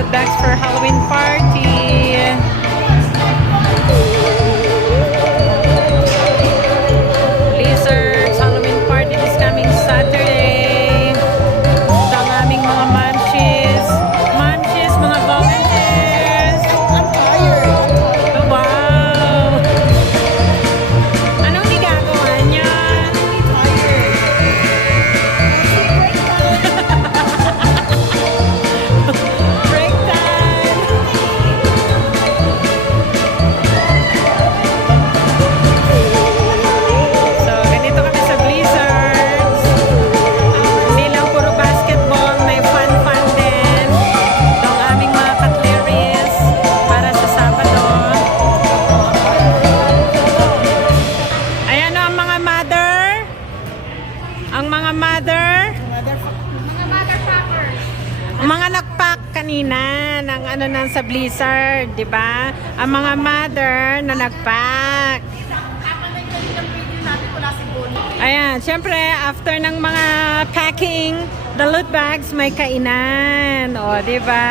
lootbags for Halloween party. Blizzard's Halloween party is coming Saturday. Ito ang aming mga Momshies. Momshies, mga volunteers. I'm tired. Wow! Anong ginagawa niya? Break time! So, ganito kami sa Blizzards. Hindi lang puro basketball, may fun-fun din. Ito ang aming mga cutleries para sa Sabado. Ayan o ang mga mother. Ang mga mother. Ang mga nagpack kanina ng ano nang sa Blizzard, di ba? Ang mga mother na nagpack. Ayan, syempre after ng mga packing, the loot bags may kainan. O, di ba?